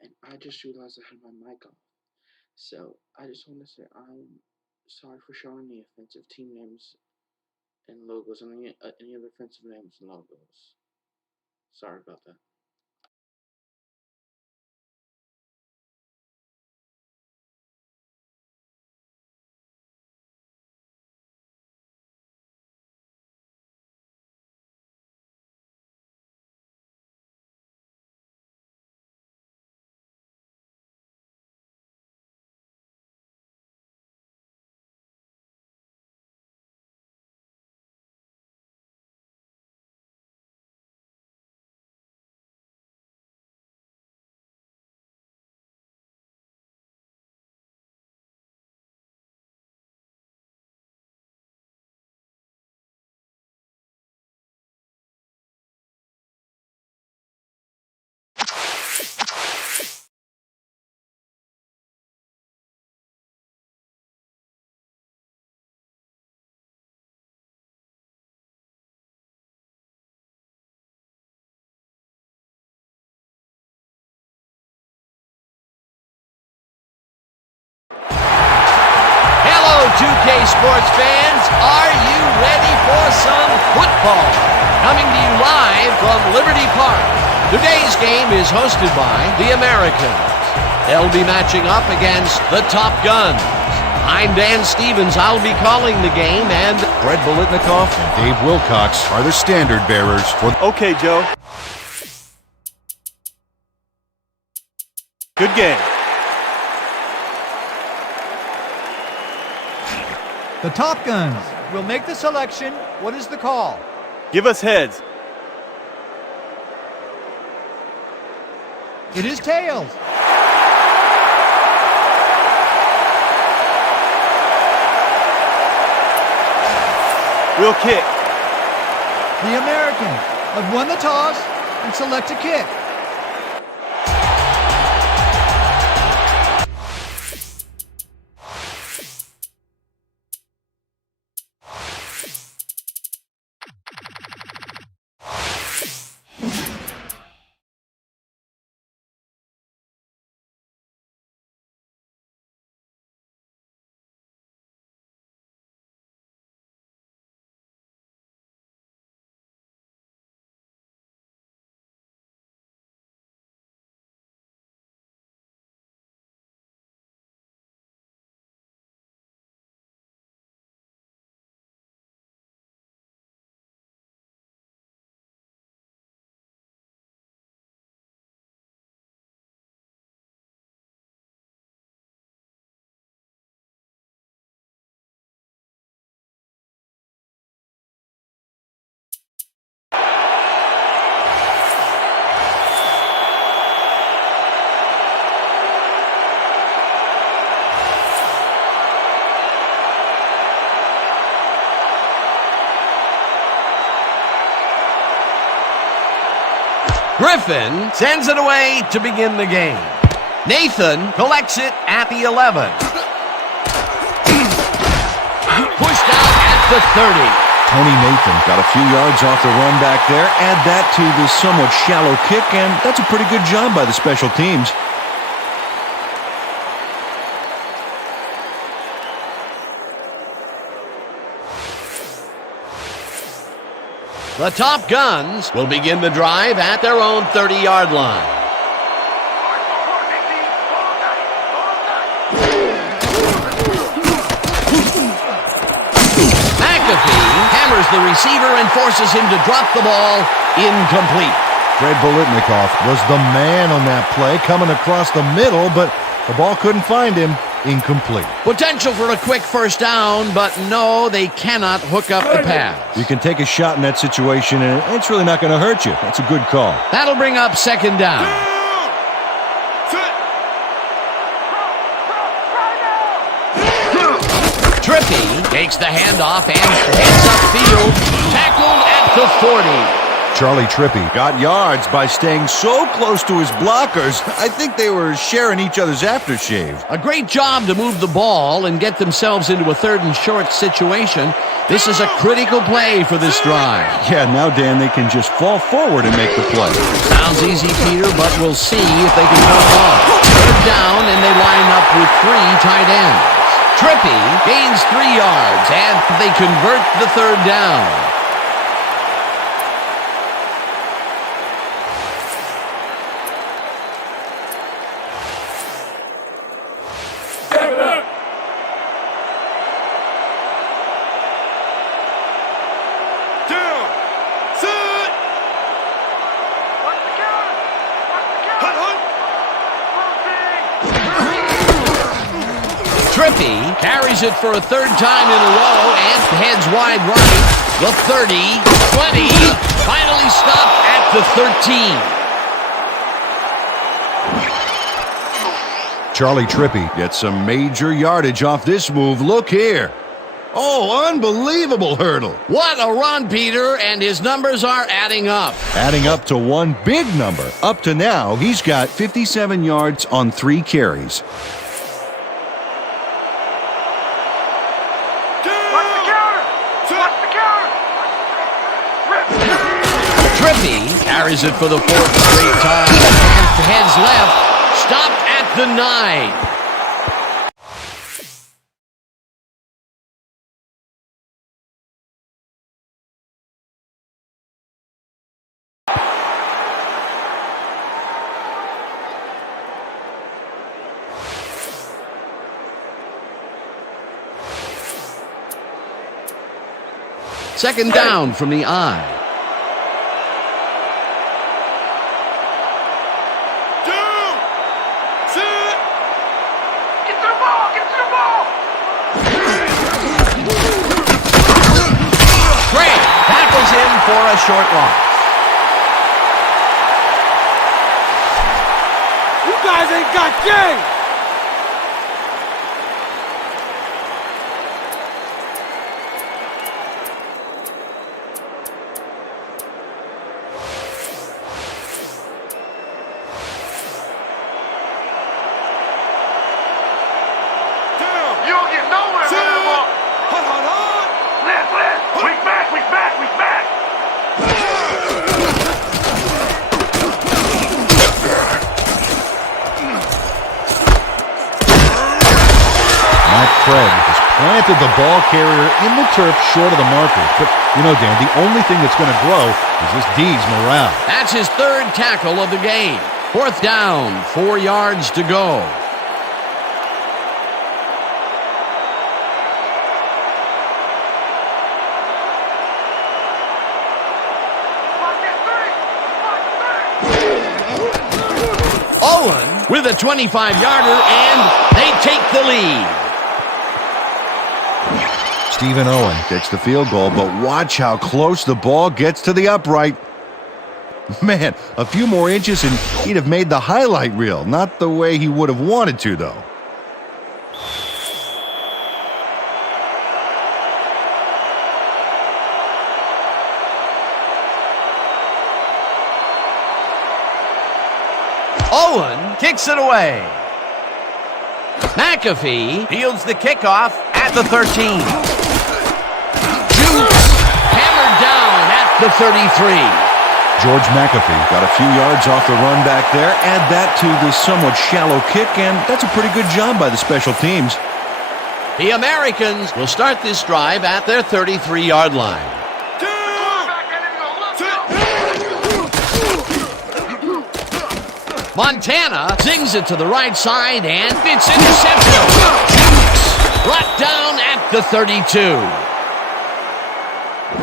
and I just realized I had my mic off. So I just want to say I'm sorry for showing the offensive team names and logos and any other offensive names and logos. Sorry about that. Hello, 2K sports fans. Are you ready for some football? Coming to you live from Liberty Park. Today's game is hosted by the Americans. They'll be matching up against the Top Guns. I'm Dan Stevens. I'll be calling the game, and Brett Bolitnikoff and Dave Wilcox are the standard bearers for... Okay, Joe. Good game. The Top Guns will make the selection. What is the call? Give us heads. It is tails. We'll kick. The Americans have won the toss and select a kick. Griffin sends it away to begin the game. Nathan collects it at the 11. Pushed out at the 30. Tony Nathan got a few yards off the run back there. Add that to the somewhat shallow kick, and that's a pretty good job by the special teams. The Top Guns will begin the drive at their own 30-yard line. McAfee hammers the receiver and forces him to drop the ball. Incomplete. Brett Bolitnikoff was the man on that play, coming across the middle, but the ball couldn't find him. Incomplete. Potential for a quick first down, but no, they cannot hook up the pass. You can take a shot in that situation, and it's really not going to hurt you. That's a good call. That'll bring up second down. Trippy takes the handoff and heads upfield. Tackled at the 40. Charlie Trippy got yards by staying so close to his blockers, I think they were sharing each other's aftershave. A great job to move the ball and get themselves into a 3rd and short situation. This is a critical play for this drive. Yeah, now, Dan, they can just fall forward and make the play. Sounds easy, Peter, but we'll see if they can pull it off. 3rd down, and they line up with 3 tight ends. Trippy gains 3 yards, and they convert the 3rd down. Trippy carries it for a 3rd time in a row and heads wide right. The 30, 20, finally stopped at the 13. Charlie Trippy gets some major yardage off this move. Look here. Oh, unbelievable hurdle. What a run, Peter, and his numbers are adding up. Adding up to one big number. Up to now, he's got 57 yards on 3 carries. Trippy carries it for the 4th straight time and heads left, stopped at the 9. Second down from the I. For a short loss. You guys ain't got game! You don't get nowhere, man. Weak back. Matt Craig has planted the ball carrier in the turf short of the markers. But, you know, Dan, the only thing that's going to grow is this D's morale. That's his 3rd tackle of the game. 4th down, 4 yards to go. Owen with a 25-yarder, and they take the lead. Stephen Owen gets the field goal, but watch how close the ball gets to the upright. Man, a few more inches and he'd have made the highlight reel. Not the way he would have wanted to, though. Owen kicks it away. McAfee fields the kickoff at the 13. Jukes hammered down at the 33. George McAfee got a few yards off the run back there. Add that to the somewhat shallow kick, and that's a pretty good job by the special teams. The Americans will start this drive at their 33-yard line. Montana zings it to the right side, and it's intercepted. Jukes brought down at the 32.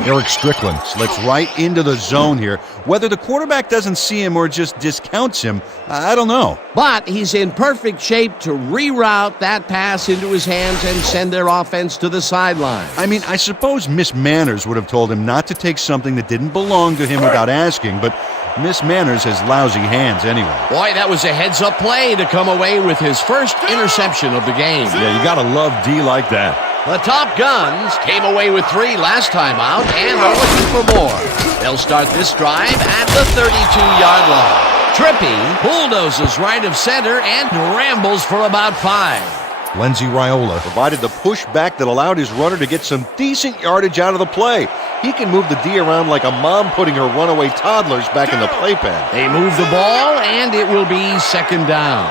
Eric Strickland slips right into the zone here. Whether the quarterback doesn't see him or just discounts him, I don't know. But he's in perfect shape to reroute that pass into his hands and send their offense to the sideline. I mean, I suppose Miss Manners would have told him not to take something that didn't belong to him without asking, but Miss Manners has lousy hands anyway. Boy, that was a heads-up play to come away with his first interception of the game. Yeah, you gotta love D like that. The Top Guns came away with 3 last time out and are looking for more. They'll start this drive at the 32-yard line. Trippy bulldozes right of center and rambles for about 5. Lindsey Raiola provided the push back that allowed his runner to get some decent yardage out of the play. He can move the D around like a mom putting her runaway toddlers back in the playpen. They move the ball, and it will be second down.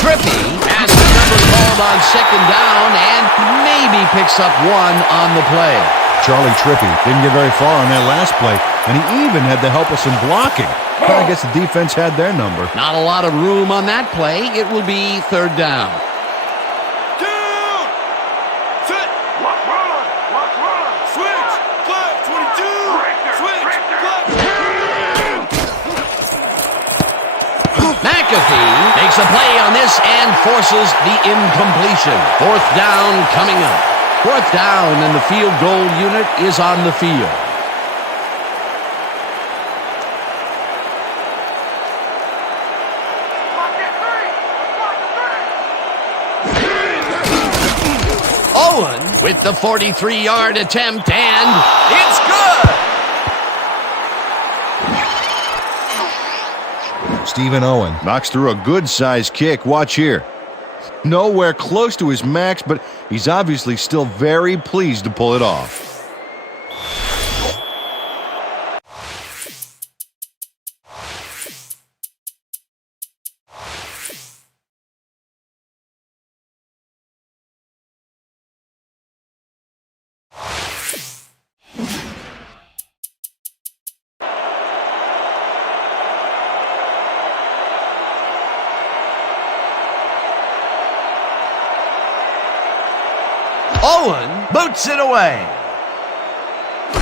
Trippy has the number called on second down and maybe picks up 1 on the play. Charlie Trippy didn't get very far on that last play, and he even had the help of some blocking. But I guess the defense had their number. Not a lot of room on that play. It will be third down. Down! Set! Watch run! Watch run! Switch! Flag 22! Switch! Flag! McAfee makes a play on this and forces the incompletion. Fourth down coming up. Fourth down, and the field goal unit is on the field. Owen with the 43-yard attempt, and it's good! Stephen Owen knocks through a good-sized kick. Watch here. Nowhere close to his max, but he's obviously still very pleased to pull it off. Owen boots it away.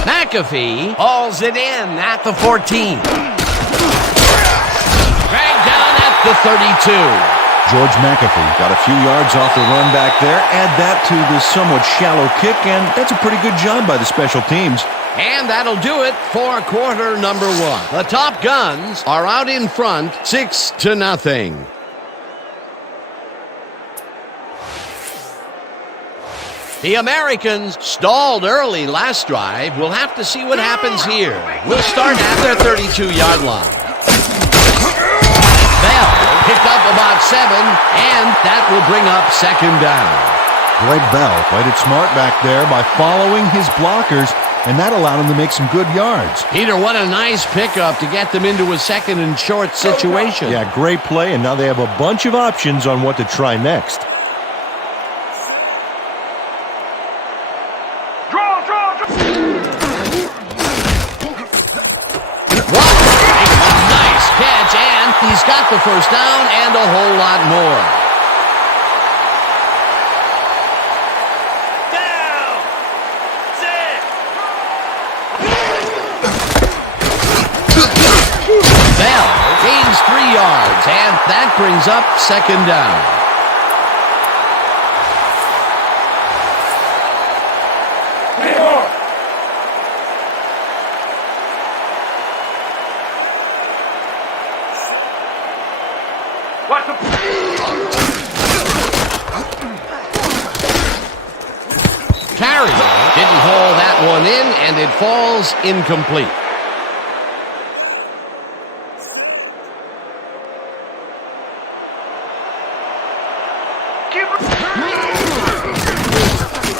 McAfee hauls it in at the 14. Dragged down at the 32. George McAfee got a few yards off the run back there. Add that to the somewhat shallow kick, and that's a pretty good job by the special teams. And that'll do it for quarter number 1. The Top Guns are out in front, 6-0. The Americans stalled early last drive. We'll have to see what happens here. We'll start at their 32-yard line. Bell picked up about 7, and that will bring up second down. Greg Bell played it smart back there by following his blockers, and that allowed him to make some good yards. Peter, what a nice pickup to get them into a second and short situation. Yeah, great play, and now they have a bunch of options on what to try next. He's got the first down and a whole lot more. Down! Sit! Bell gains 3 yards, and that brings up second down. Carrier didn't haul that one in, and it falls incomplete.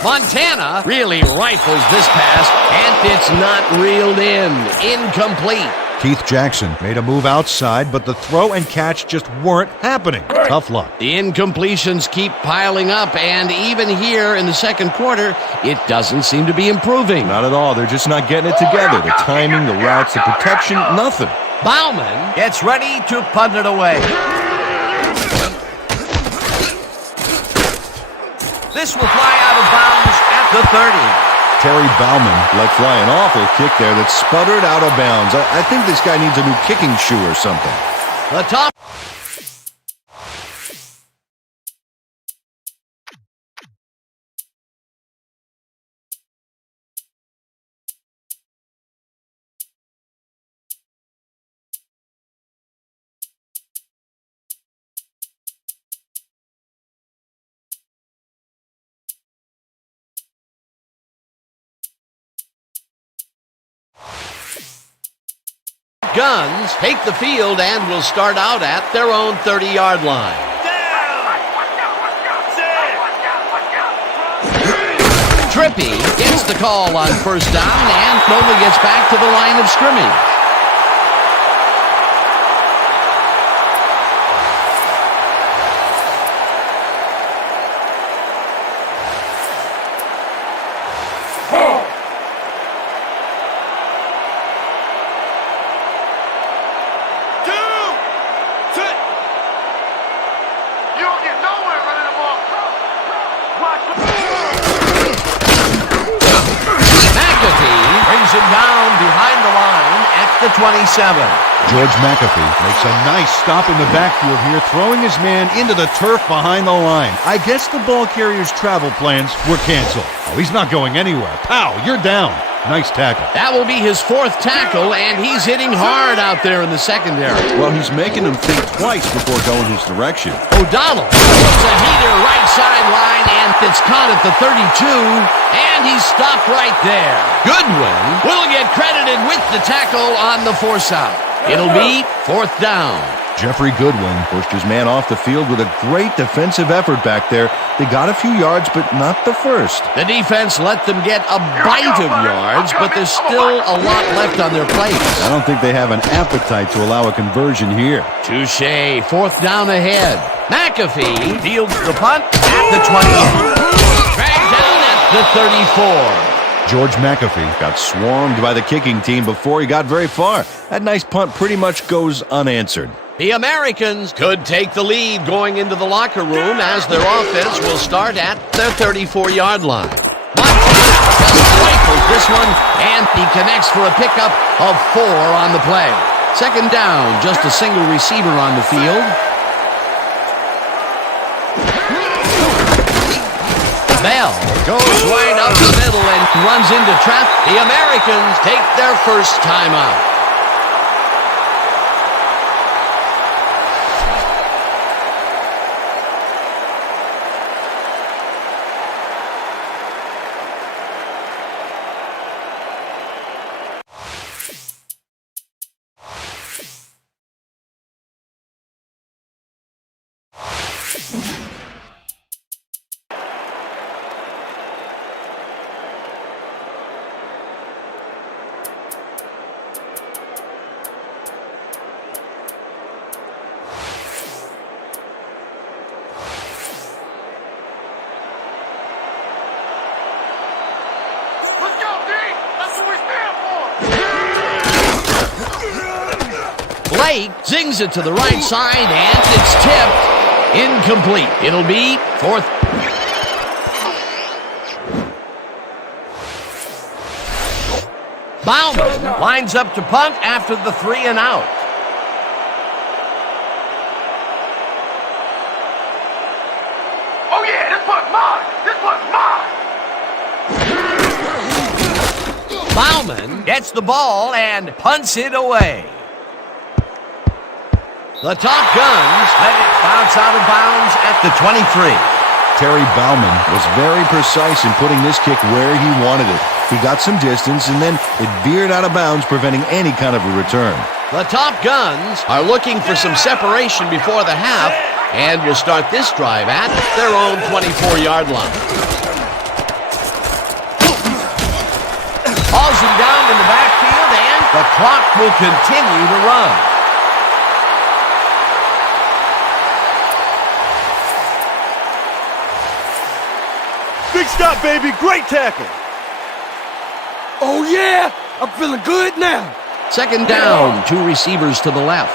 Montana really rifles this pass, and it's not reeled in. Incomplete. Keith Jackson made a move outside, but the throw and catch just weren't happening. Tough luck. The incompletions keep piling up, and even here in the second quarter, it doesn't seem to be improving. Not at all. They're just not getting it together. The timing, the routes, the protection, nothing. Bauman gets ready to punt it away. This will fly out of bounds at the 30. Terry Bauman let fly an awful kick there that sputtered out of bounds. I think this guy needs a new kicking shoe or something. The top Guns take the field and will start out at their own 30-yard line. Trippy gets the call on first down and only gets back to the line of scrimmage. Him down behind the line at the 27. George McAfee makes a nice stop in the backfield here, throwing his man into the turf behind the line. I guess the ball carrier's travel plans were canceled. Oh, he's not going anywhere. Pow, you're down. Nice tackle. That will be his fourth tackle, and he's hitting hard out there in the secondary. Well, he's making him think twice before going his direction. O'Donnell puts a heater right sideline, and it's caught at the 32, and he's stopped right there. Goodwin will get credited with the tackle on the force out. It'll be fourth down. Jeffrey Goodwin pushed his man off the field with a great defensive effort back there. They got a few yards, but not the first. The defense let them get a bite of yards, but there's still a lot left on their plate. I don't think they have an appetite to allow a conversion here. Touche, fourth down ahead. McAfee fields the punt at the 20. Dragged down at the 34. George McAfee got swarmed by the kicking team before he got very far. That nice punt pretty much goes unanswered. The Americans could take the lead going into the locker room as their offense will start at their 34-yard line. Montana just rifles this one, and he connects for a pickup of 4 on the play. Second down, just a single receiver on the field. Bell goes right up the middle and runs into traffic. The Americans take their first timeout. Blake zings it to the right side, and it's tipped. Incomplete. It'll be fourth. Bauman lines up to punt after the 3 and out. Oh yeah, this one's mine! This one's mine! Bauman gets the ball and punts it away. The Top Guns let it bounce out of bounds at the 23. Terry Bauman was very precise in putting this kick where he wanted it. He got some distance, and then it veered out of bounds, preventing any kind of a return. The Top Guns are looking for some separation before the half, and will start this drive at their own 24-yard line. Hauls him down in the backfield, and the clock will continue to run. Big stop, baby. Great tackle. Oh, yeah? I'm feeling good now. Second down, 2 receivers to the left.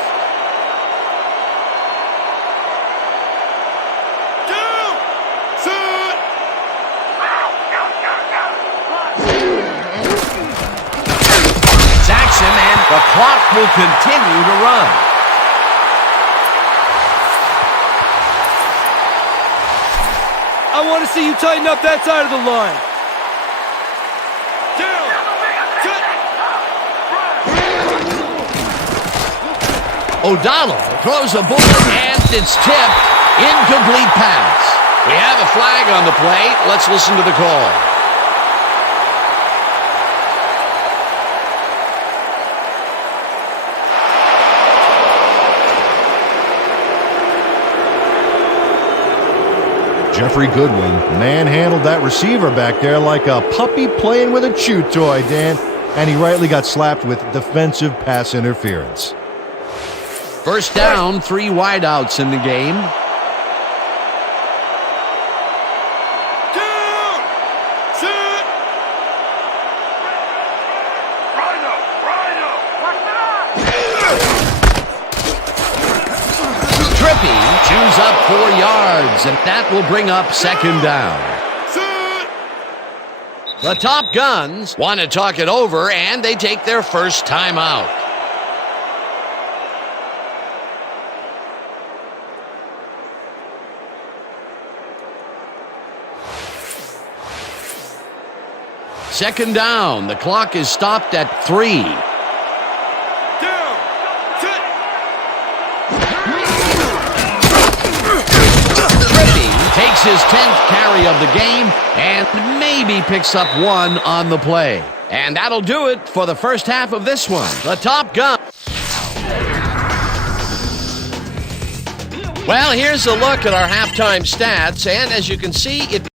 Sacks him, and the clock will continue to run. I want to see you tighten up that side of the line. O'Donnell throws a bullet, and it's tipped. Incomplete pass. We have a flag on the play. Let's listen to the call. Jeffrey Goodwin manhandled that receiver back there like a puppy playing with a chew toy, Dan, and he rightly got slapped with defensive pass interference. First down, 3 wideouts in the game. Chews up 4 yards, and that will bring up second down. The Top Guns want to talk it over, and they take their first timeout. Second down. The clock is stopped at 3. Takes his 10th carry of the game and maybe picks up 1 on the play. And that'll do it for the first half of this one. The Top Gun. Well, here's a look at our halftime stats, and as you can see, it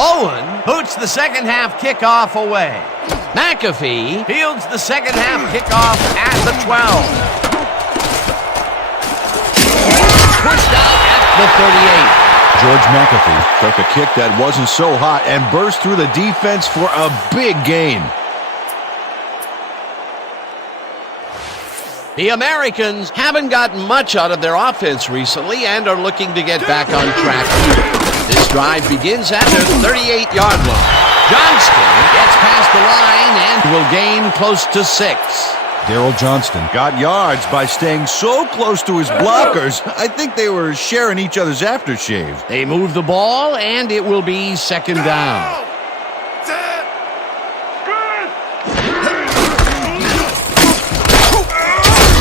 Owen boots the second half kickoff away. McAfee fields the second half kickoff at the 12. Pushed out at the 38. George McAfee took a kick that wasn't so hot and burst through the defense for a big gain. The Americans haven't gotten much out of their offense recently and are looking to get back on track. This drive begins at their 38-yard line. Johnston gets past the line and will gain close to 6. Daryl Johnston got yards by staying so close to his blockers. I think they were sharing each other's aftershave. They move the ball, and it will be second down.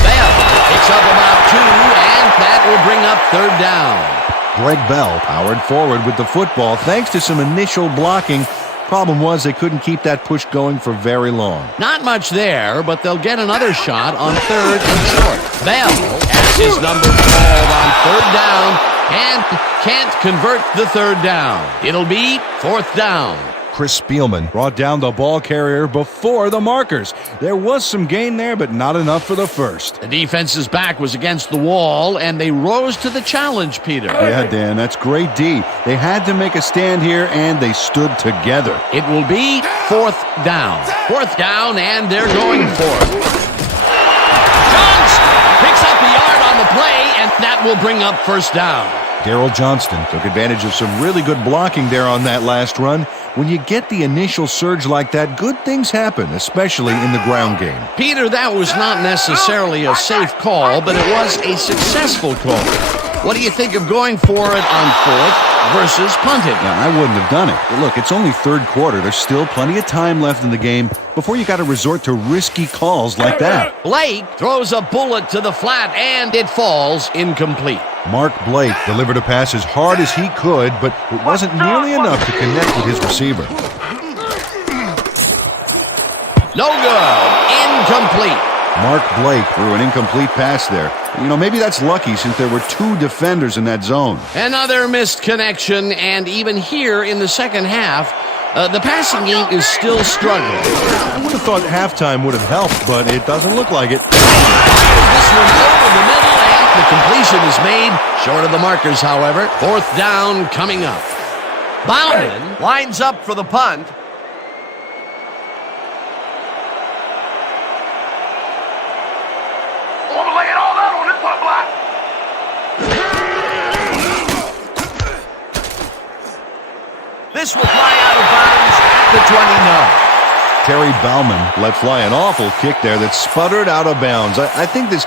Bell picks up about 2, and that will bring up third down. Greg Bell powered forward with the football thanks to some initial blocking. Problem was they couldn't keep that push going for very long. Not much there, but they'll get another shot on third and short. Bell has his number called on third down and can't convert the third down. It'll be fourth down. Chris Spielman brought down the ball carrier before the markers. There was some gain there, but not enough for the first. The defense's back was against the wall, and they rose to the challenge, Peter. Yeah, Dan, that's great D. They had to make a stand here, and they stood together. It will be fourth down. Fourth down, and they're going for it. Johnston picks up the yard on the play, and that will bring up first down. Daryl Johnston took advantage of some really good blocking there on that last run. When you get the initial surge like that, good things happen, especially in the ground game. Peter, that was not necessarily a safe call, but it was a successful call. What do you think of going for it on fourth versus punting? Now, I wouldn't have done it. But look, it's only third quarter. There's still plenty of time left in the game before you got to resort to risky calls like that. Blake throws a bullet to the flat, and it falls incomplete. Mark Blake delivered a pass as hard as he could, but it wasn't nearly enough to connect with his receiver. No good. Incomplete. Mark Blake threw an incomplete pass there. You know, maybe that's lucky since there were 2 defenders in that zone. Another missed connection, and even here in the second half, the passing game is still struggling. I would have thought halftime would have helped, but it doesn't look like it. This one over the middle, and the completion is made. Short of the markers, however. Fourth down coming up. Bauman lines up for the punt. This will fly out of bounds at the 29. Terry Bauman let fly an awful kick there that sputtered out of bounds. I think this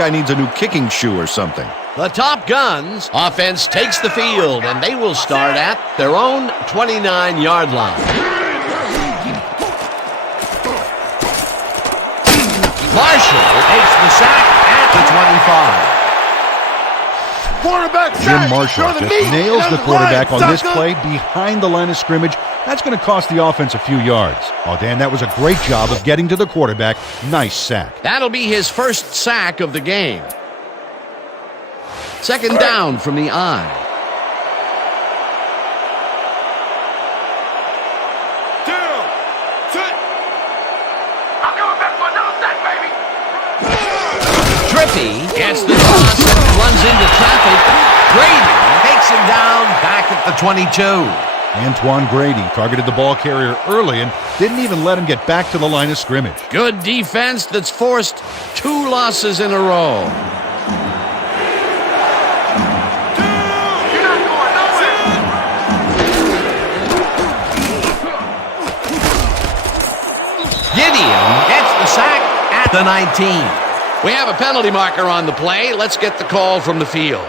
Guy needs a new kicking shoe or something. The Top Guns offense takes the field, and they will start at their own 29-yard line. Marshall takes the sack at the 25. Quarterback sack. Jim Marshall Show the just meat. nails the That's quarterback right, on this sucker. play behind the line of scrimmage. That's going to cost the offense a few yards. Oh, Dan, that was a great job of getting to the quarterback. Nice sack. That'll be his first sack of the game. Second down from the I. Down. Sit. I'm coming back for another sack, baby. Trippy gets the toss and runs into traffic. Grady takes him down back at the 22. Antoine Grady targeted the ball carrier early and didn't even let him get back to the line of scrimmage. Good defense that's forced 2 losses in a row. You're not going nowhere. Gideon gets the sack at the 19. We have a penalty marker on the play. Let's get the call from the field.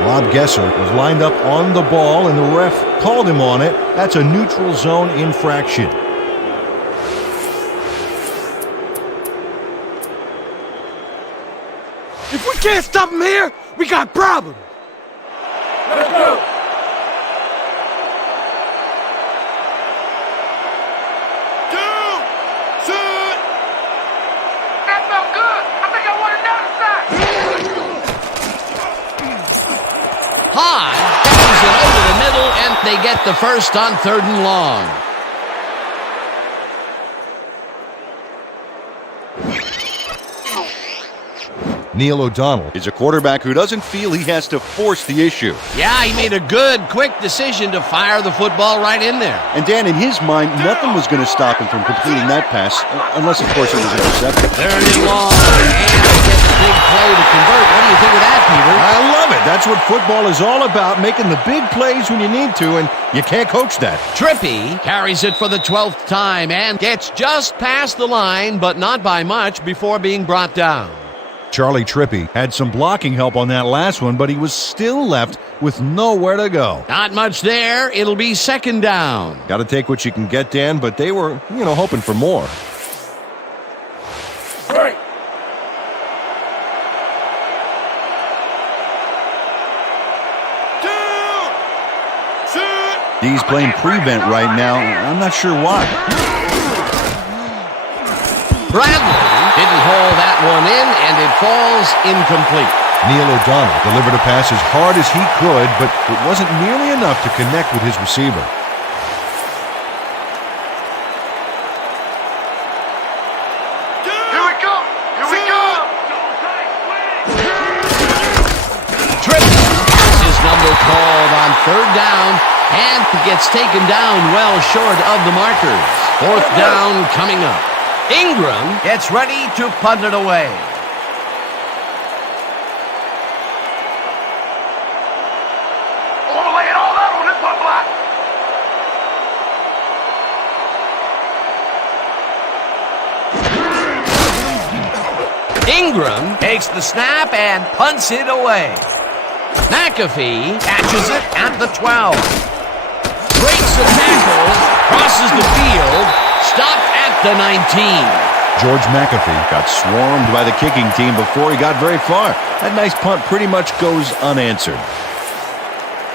Rob Gesser was lined up on the ball, and the ref called him on it. That's a neutral zone infraction. If we can't stop him here, we got problems. Let's go. Down. Sit. That felt good. I think I want another sack. Hodge carries it over the middle, and they get the first on 3rd and long. Neil O'Donnell is a quarterback who doesn't feel he has to force the issue. Yeah, he made a good, quick decision to fire the football right in there. And Dan, in his mind, nothing was going to stop him from completing that pass, unless, of course, it was intercepted. 3rd and long, and they get the big play to convert. What do you think of that, Peter? I love it. That's what football is all about, making the big plays when you need to, and you can't coach that. Trippy carries it for the 12th time and gets just past the line, but not by much, before being brought down. Charlie Trippy had some blocking help on that last one, but he was still left with nowhere to go. Not much there. It'll be 2nd down. Got to take what you can get, Dan, but they were, hoping for more. Right. Down. Sit. He's playing prevent right now. I'm not sure why. Bradley didn't haul that one in, and it falls incomplete. Neil O'Donnell delivered a pass as hard as he could, but it wasn't nearly enough to connect with his receiver. Here we go. Here we go. Trippy has his number called on 3rd down, and gets taken down well short of the markers. 4th down coming up. Ingram gets ready to punt it away. I'm gonna lay it all out on this punt block. Ingram takes the snap and punts it away. McAfee catches it at the 12. Breaks the tackle, crosses the field, stopped at the 19. George McAfee got swarmed by the kicking team before he got very far. That nice punt pretty much goes unanswered.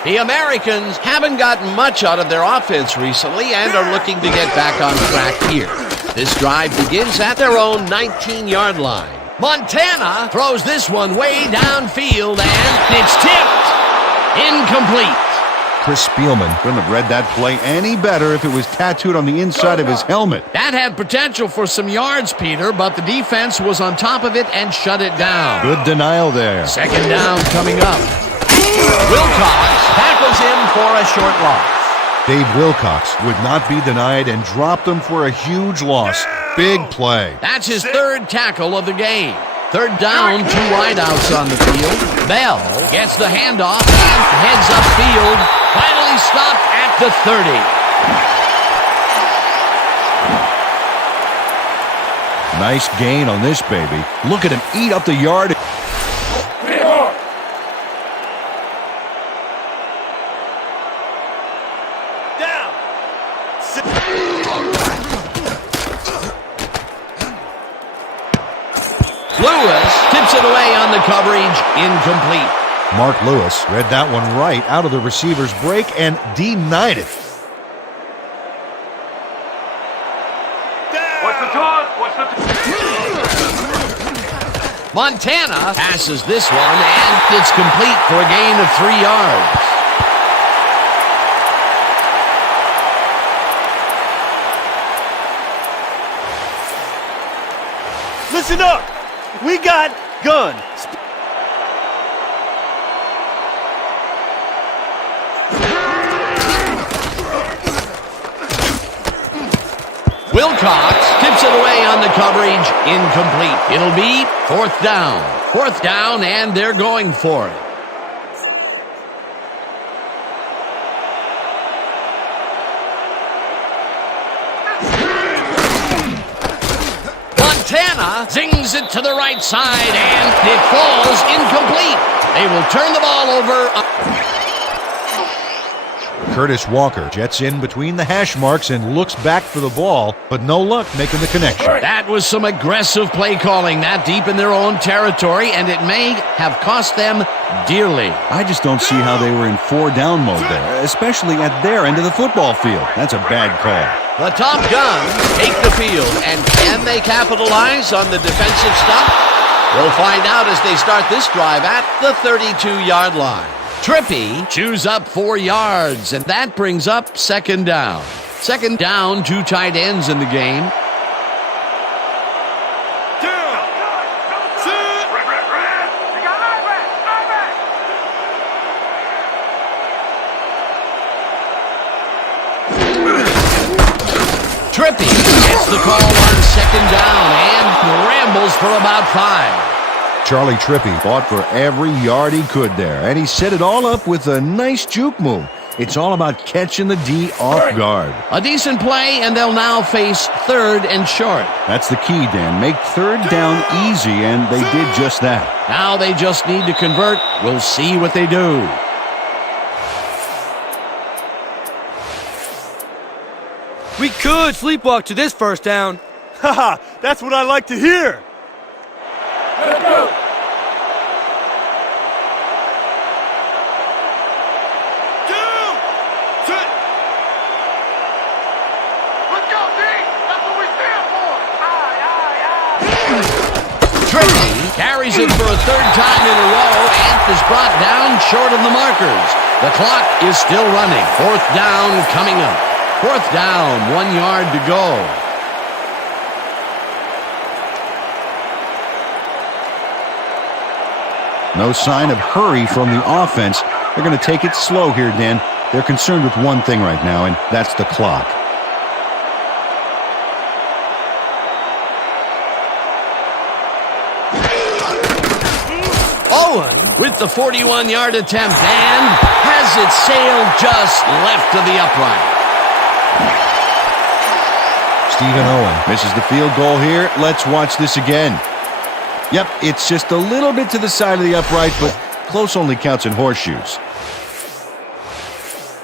The Americans haven't gotten much out of their offense recently and are looking to get back on track here. This drive begins at their own 19-yard line. Montana throws this one way downfield, and it's tipped. Incomplete. Chris Spielman couldn't have read that play any better if it was tattooed on the inside of his helmet. That had potential for some yards, Peter, but the defense was on top of it and shut it down. Good denial there. Second down coming up. Wilcox tackles him for a short loss. Dave Wilcox would not be denied and dropped him for a huge loss. Big play. That's his third tackle of the game. Third down, 2 wideouts on the field. Bell gets the handoff and heads upfield. Finally stopped at the 30. Nice gain on this baby. Look at him eat up the yard. Lewis tips it away on the coverage, incomplete. Mark Lewis read that one right out of the receiver's break and denied it. What's the toss? What's the Montana passes this one, and it's complete for a gain of 3 yards. Listen up. We got guns. Wilcox tips it away on the coverage, incomplete. It'll be 4th down. 4th down, and they're going for it. Montana zings it to the right side, and it falls incomplete. They will turn the ball over. Curtis Walker jets in between the hash marks and looks back for the ball, but no luck making the connection. That was some aggressive play calling that deep in their own territory, and it may have cost them dearly. I just don't see how they were in 4-down mode there, especially at their end of the football field. That's a bad call. The Top Guns take the field, and can they capitalize on the defensive stop? We'll find out as they start this drive at the 32-yard line. Trippy chews up 4 yards, and that brings up 2nd down. 2nd down, 2 tight ends in the game. Trippy gets the call on 2nd down and rambles for about 5. Charlie Trippy fought for every yard he could there, and he set it all up with a nice juke move. It's all about catching the D off guard. A decent play, and they'll now face 3rd and short. That's the key, Dan. Make 3rd down easy, and they did just that. Now they just need to convert. We'll see what they do. We could sleepwalk to this 1st down. Haha, that's what I like to hear. Let's go. Let's go, D. That's what we stand for. Aye, aye, aye. Trippy carries it for a 3rd time in a row and is brought down short of the markers. The clock is still running. 4th down coming up. 4th down, 1 yard to go. No sign of hurry from the offense. They're going to take it slow here, Dan. They're concerned with one thing right now, and that's the clock. Owen with the 41-yard attempt and has it sailed just left of the upright. Stephen Owen misses the field goal here. Let's watch this again. Yep, it's just a little bit to the side of the upright, but close only counts in horseshoes.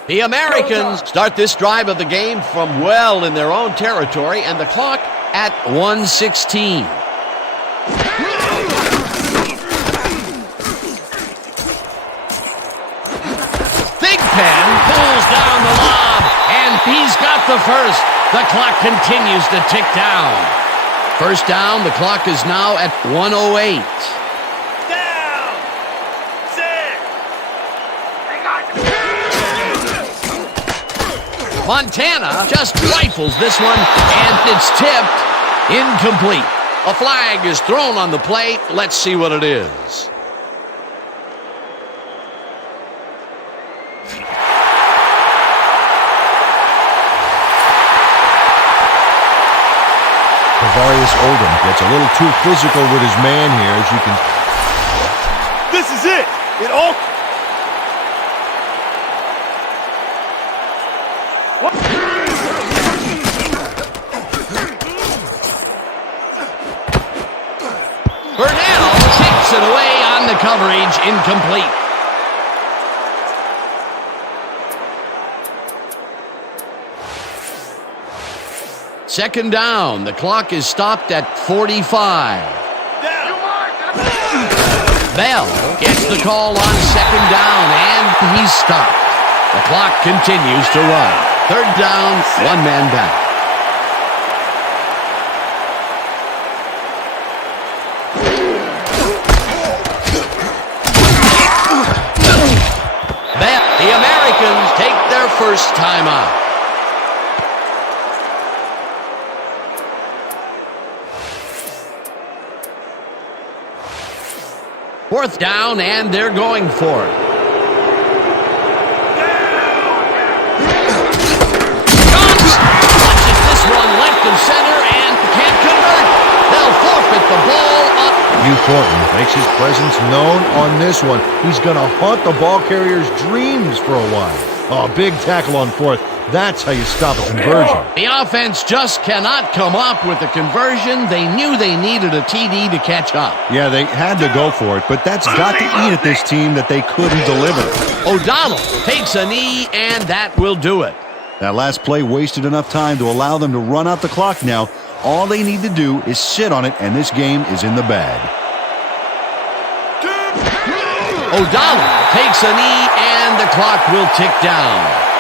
The Americans start this drive of the game from well in their own territory, and the clock at 1:16. Big Pen pulls down the lob, and he's got the first. The clock continues to tick down. First down, the clock is now at 1:08. Down! 6! Montana just rifles this one, and it's tipped. Incomplete. A flag is thrown on the play. Let's see what it is. Tavarius Oldham gets a little too physical with his man here, as you can. This is it! It all... Burnell takes it away on the coverage. Incomplete. Second down. The clock is stopped at 45. Bell gets the call on second down, and he's stopped. The clock continues to run. Third down, one man back. The Americans take their first timeout. Fourth down, and they're going for it. Jones watches this one left and center and can't convert. They'll forfeit the ball up. Hugh Thornton makes his presence known on this one. He's going to haunt the ball carrier's dreams for a while. Oh, big tackle on fourth. That's how you stop a conversion. The offense just cannot come up with a conversion. They knew they needed a TD to catch up. Yeah, they had to go for it, but that's got to eat at this team that they couldn't deliver. O'Donnell takes a knee, and that will do it. That last play wasted enough time to allow them to run out the clock now. All they need to do is sit on it, and this game is in the bag. O'Donnell takes a knee, and the clock will tick down.